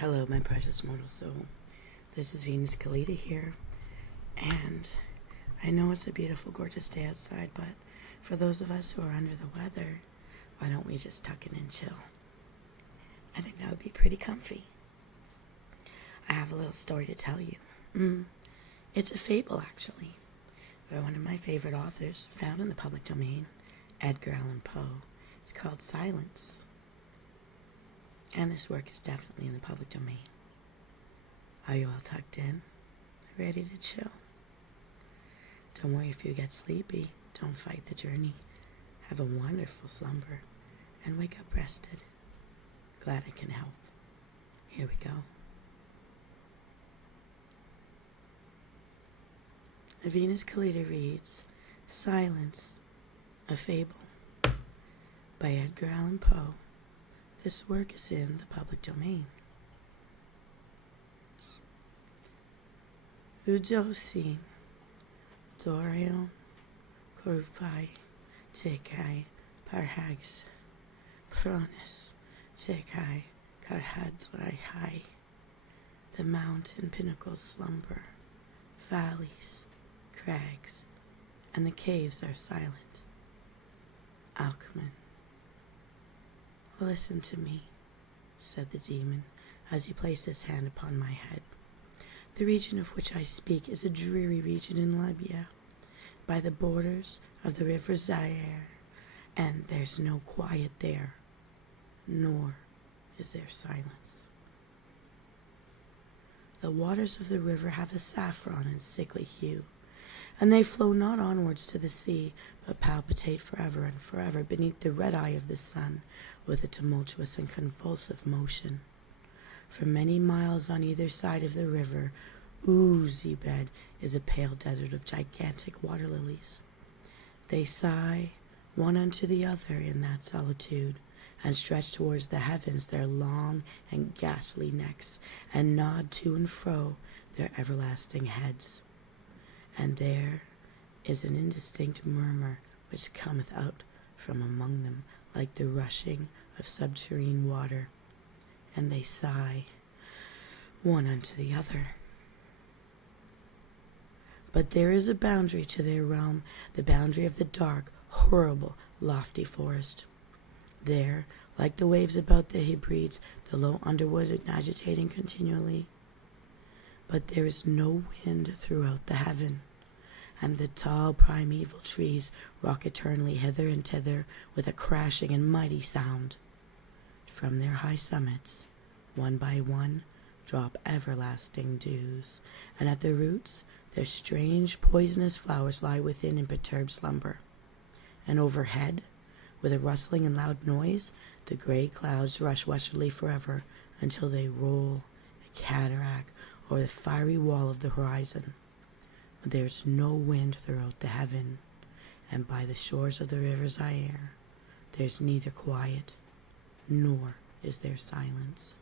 Hello, my precious mortal soul. This is Venus Callida here, and I know it's a beautiful, gorgeous day outside, but for those of us who are under the weather, why don't we just tuck in and chill? I think that would be pretty comfy. I have a little story to tell you. It's a fable, actually, by one of my favorite authors, found in the public domain, Edgar Allan Poe. It's called Silence. And this work is definitely in the public domain. Are you all tucked in? Ready to chill? Don't worry if you get sleepy. Don't fight the journey. Have a wonderful slumber and wake up rested. Glad I can help. Here we go. Venus Callida reads Silence, a Fable by Edgar Allan Poe. This work is in the public domain. Udosi, Dorion, Korufai, Tekai, Parhags, Pronis, Tekai, Karhadrai. The mountain pinnacles slumber, valleys, crags, and the caves are silent. Alchemist. Listen to me, said the demon, as he placed his hand upon my head. The region of which I speak is a dreary region in Libya, by the borders of the river Zaire, and there's no quiet there, nor is there silence. The waters of the river have a saffron and sickly hue, and they flow not onwards to the sea, but palpitate forever and forever beneath the red eye of the sun, with a tumultuous and convulsive motion. For many miles on either side of the river, oozy bed is a pale desert of gigantic water lilies. They sigh one unto the other in that solitude, and stretch towards the heavens their long and ghastly necks, and nod to and fro their everlasting heads. And there is an indistinct murmur which cometh out from among them like the rushing of subterranean water, and they sigh one unto the other. But there is a boundary to their realm, the boundary of the dark, horrible, lofty forest. There, like the waves about the Hebrides, the low underwood agitating continually. But there is no wind throughout the heaven, and the tall primeval trees rock eternally hither and thither with a crashing and mighty sound. From their high summits, one by one, drop everlasting dews, and at the roots their strange poisonous flowers lie within in perturbed slumber. And overhead, with a rustling and loud noise, the gray clouds rush westwardly forever until they roll a cataract over the fiery wall of the horizon. But there is no wind throughout the heaven, and by the shores of the river Zaire there is neither quiet nor is there silence.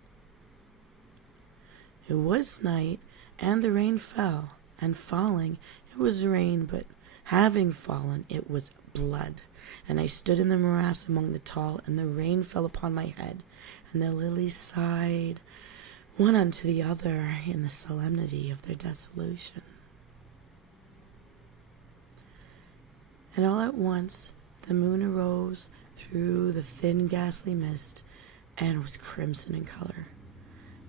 It was night, and the rain fell, and falling, it was rain, but having fallen, it was blood. And I stood in the morass among the tall, and the rain fell upon my head, and the lilies sighed one unto the other in the solemnity of their dissolution. And all at once the moon arose through the thin ghastly mist, and was crimson in color.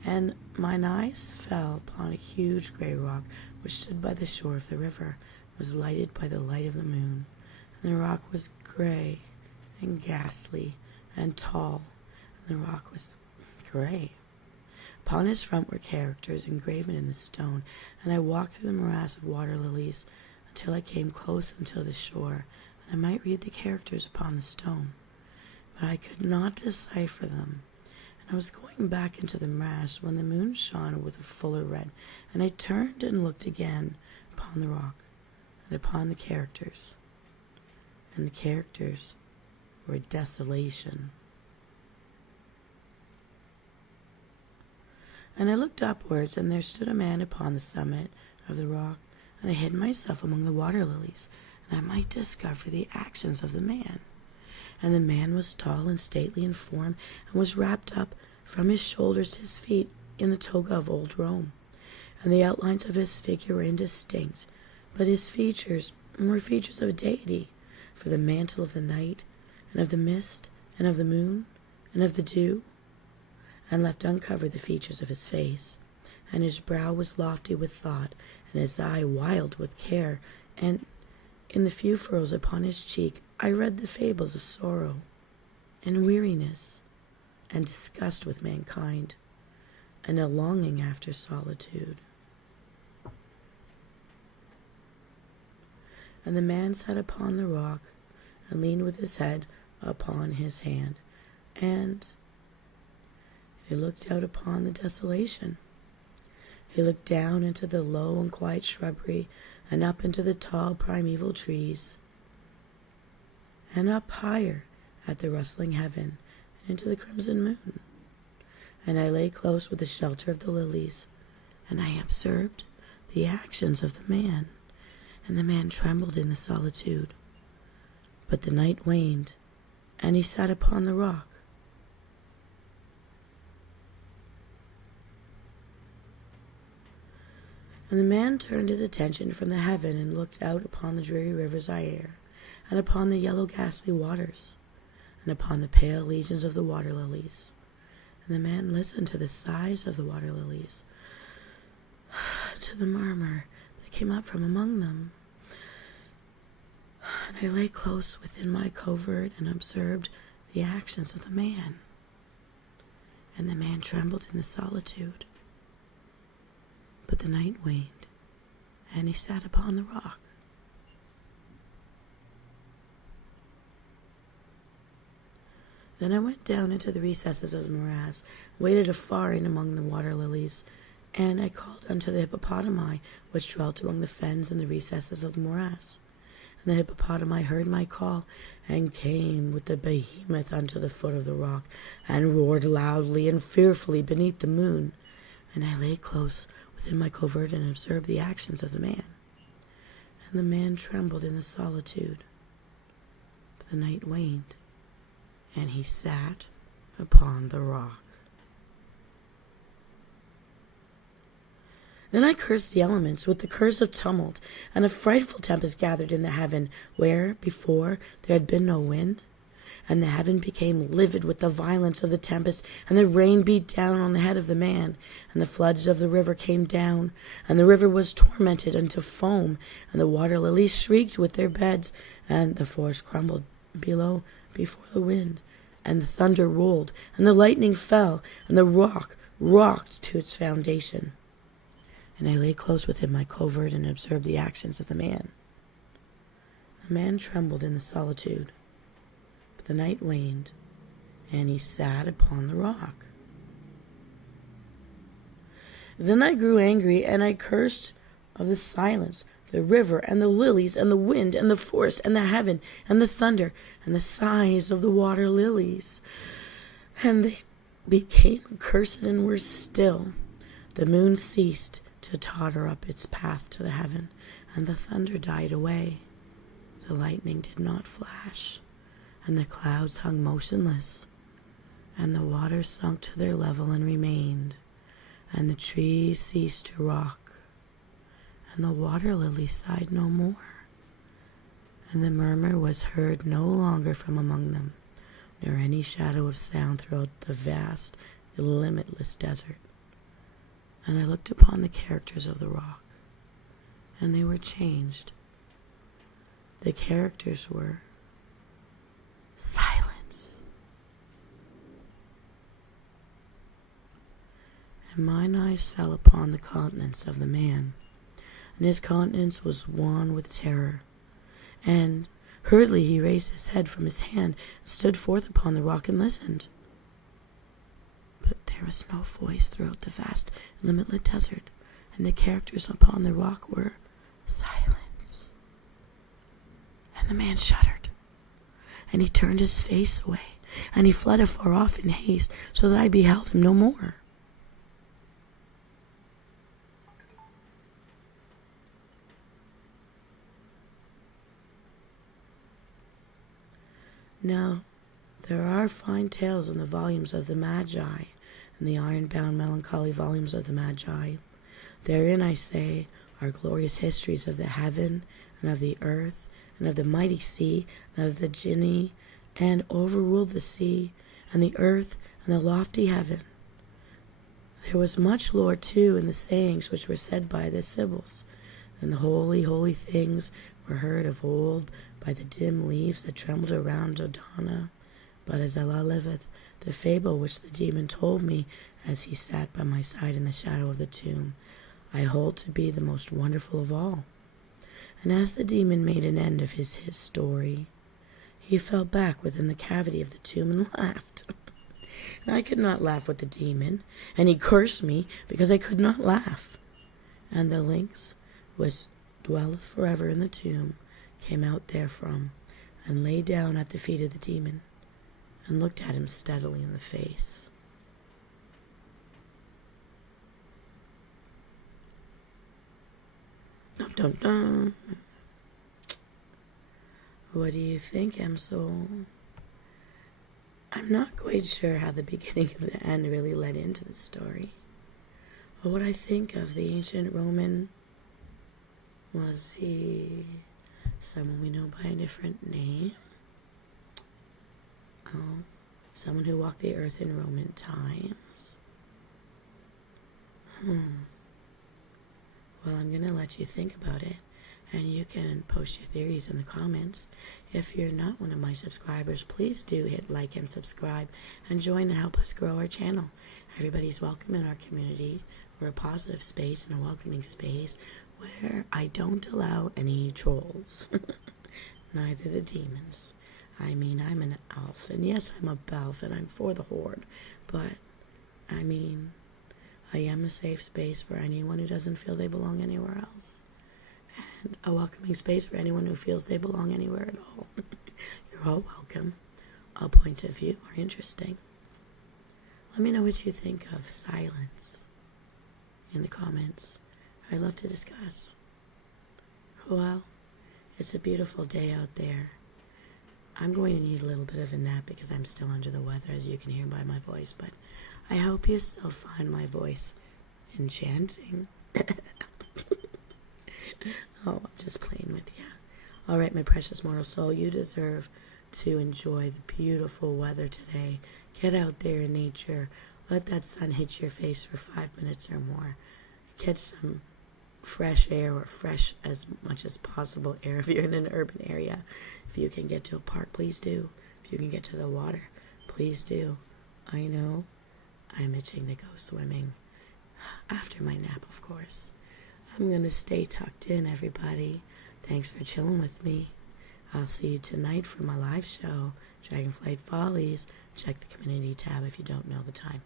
And mine eyes fell upon a huge grey rock which stood by the shore of the river, was lighted by the light of the moon. And the rock was grey and ghastly and tall, and the rock was grey. Upon his front were characters engraven in the stone, and I walked through the morass of water lilies until I came close unto the shore, and I might read the characters upon the stone. But I could not decipher them, and I was going back into the morass when the moon shone with a fuller red, and I turned and looked again upon the rock and upon the characters, and the characters were desolation. And I looked upwards, and there stood a man upon the summit of the rock, and I hid myself among the water lilies, and I might discover the actions of the man. And the man was tall and stately in form, and was wrapped up from his shoulders to his feet in the toga of old Rome, and the outlines of his figure were indistinct, but his features were features of a deity, for the mantle of the night, and of the mist, and of the moon, and of the dew, and left uncovered the features of his face, and his brow was lofty with thought, and his eye wild with care, and in the few furrows upon his cheek I read the fables of sorrow, and weariness, and disgust with mankind, and a longing after solitude. And the man sat upon the rock, and leaned with his head upon his hand, and he looked out upon the desolation. He looked down into the low and quiet shrubbery, and up into the tall primeval trees, and up higher at the rustling heaven, and into the crimson moon. And I lay close with the shelter of the lilies, and I observed the actions of the man, and the man trembled in the solitude. But the night waned, and he sat upon the rock. And the man turned his attention from the heaven and looked out upon the dreary river's air, and upon the yellow ghastly waters, and upon the pale legions of the water lilies. And the man listened to the sighs of the water lilies, to the murmur that came up from among them. And I lay close within my covert and observed the actions of the man. And the man trembled in the solitude. But the night waned, and he sat upon the rock. Then I went down into the recesses of the morass, waded afar in among the water lilies, and I called unto the hippopotami which dwelt among the fens and the recesses of the morass. And the hippopotami heard my call, and came with the behemoth unto the foot of the rock, and roared loudly and fearfully beneath the moon. And I lay close within my covert and observed the actions of the man. And the man trembled in the solitude. But the night waned, and he sat upon the rock. Then I cursed the elements with the curse of tumult, and a frightful tempest gathered in the heaven, where before there had been no wind. And the heaven became livid with the violence of the tempest, and the rain beat down on the head of the man, and the floods of the river came down, and the river was tormented unto foam, and the water lilies shrieked with their beds, and the forest crumbled below before the wind, and the thunder rolled, and the lightning fell, and the rock rocked to its foundation. And I lay close within my covert and observed the actions of the man. The man trembled in the solitude. The night waned, and he sat upon the rock. Then I grew angry, and I cursed of the silence, the river, and the lilies, and the wind, and the forest, and the heaven, and the thunder, and the sighs of the water lilies. And they became accursed and were still. The moon ceased to totter up its path to the heaven, and the thunder died away. The lightning did not flash, and the clouds hung motionless, and the waters sunk to their level and remained, and the trees ceased to rock, and the water lily sighed no more, and the murmur was heard no longer from among them, nor any shadow of sound throughout the vast, limitless desert. And I looked upon the characters of the rock, and they were changed. The characters were silence. And mine eyes fell upon the countenance of the man, and his countenance was wan with terror. And hurriedly he raised his head from his hand, and stood forth upon the rock and listened. But there was no voice throughout the vast, limitless desert, and the characters upon the rock were silence. And the man shuddered, and he turned his face away, and he fled afar off in haste, so that I beheld him no more. Now, there are fine tales in the volumes of the Magi, in the iron-bound melancholy volumes of the Magi. Therein, I say, are glorious histories of the heaven and of the earth and of the mighty sea and of the Jinni, and overruled the sea and the earth and the lofty heaven. There was much lore, too, in the sayings which were said by the Sibyls, and the holy, holy things were heard of old by the dim leaves that trembled around Dodona. But as Allah liveth, the fable which the demon told me as he sat by my side in the shadow of the tomb, I hold to be the most wonderful of all. And as the demon made an end of his story, he fell back within the cavity of the tomb and laughed. And I could not laugh with the demon, and he cursed me because I could not laugh. And the lynx, which dwelleth forever in the tomb, came out therefrom, and lay down at the feet of the demon, and looked at him steadily in the face. Dun, dun, dun. What do you think, Msoul? I'm not quite sure how the beginning of the end really led into the story. But what I think of the ancient Roman, was he someone we know by a different name? Oh, someone who walked the earth in Roman times? Well, I'm going to let you think about it, and you can post your theories in the comments. If you're not one of my subscribers, please do hit like and subscribe and join and help us grow our channel. Everybody's welcome in our community. We're a positive space and a welcoming space where I don't allow any trolls. Neither the demons. I mean, I'm an elf, and yes, I'm a belf, and I'm for the horde, but, I mean, I am a safe space for anyone who doesn't feel they belong anywhere else. And a welcoming space for anyone who feels they belong anywhere at all. You're all welcome. All points of view are interesting. Let me know what you think of silence in the comments. I'd love to discuss. Well, it's a beautiful day out there. I'm going to need a little bit of a nap because I'm still under the weather, as you can hear by my voice, but I hope you still find my voice enchanting. Oh, I'm just playing with you. All right, my precious mortal soul, you deserve to enjoy the beautiful weather today. Get out there in nature. Let that sun hit your face for 5 minutes or more. Get some fresh air, or fresh as much as possible air if you're in an urban area. If you can get to a park, please do. If you can get to the water, please do. I know I'm itching to go swimming. After my nap, of course. I'm going to stay tucked in, everybody. Thanks for chilling with me. I'll see you tonight for my live show, Dragonflight Follies. Check the community tab if you don't know the time.